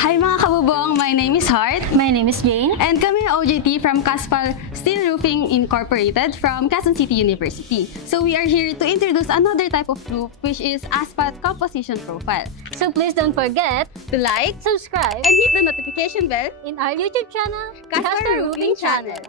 Hi mga kabubong! My name is Hart. My name is Jane. And kami ang OJT from Casparsteel Roofing Incorporated from Quezon City University. So we are here to introduce another type of roof which is asphalt composition profile. So please don't forget To like subscribe and hit the notification bell, in our YouTube channel, Caspar Roofing Channel.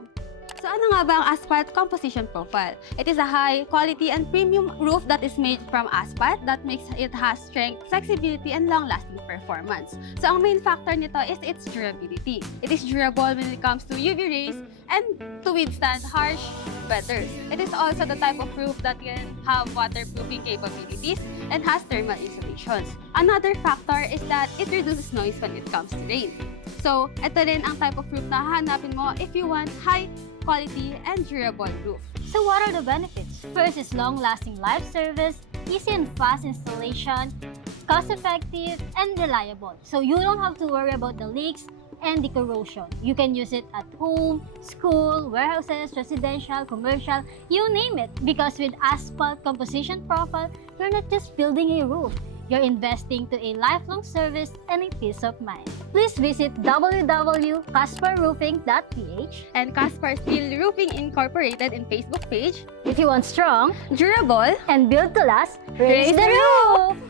So ano nga ba ang asphalt composition profile? It is a high quality and premium roof that is made from asphalt that makes it has strength, flexibility, and long-lasting performance. So ang main factor nito is its durability. It is durable when it comes to UV rays and to withstand harsh weather. It is also the type of roof that can have waterproofing capabilities and has thermal insulations. Another factor is that it reduces noise when it comes to rain. So, ito rin ang type of roof na hahanapin mo if you want high quality and durable roof. So what are the benefits? First is long-lasting life service, easy and fast installation, cost-effective, and reliable. So you don't have to worry about the leaks and the corrosion. You can use it at home, school, warehouses, residential, commercial, you name it. Because with asphalt composition profile, you're not just building a roof. You're investing to a lifelong service and a peace of mind. Please visit www.casparroofing.ph And Casparsteel Roofing Incorporated in Facebook page. if you want strong Durable and build to last. Raise the roof!